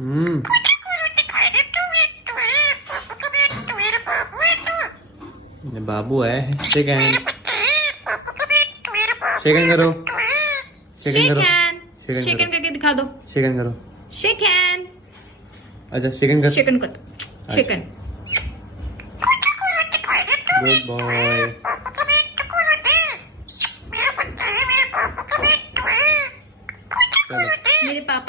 ये बाबू है। Shake hand करो। शेक हैंड करके दिखा दो। शेक हैंड करो। Shake hand. अच्छा शेक हैंड कर। शेक हैंड कर दो। Shake hand. Good boy. मेरे पापा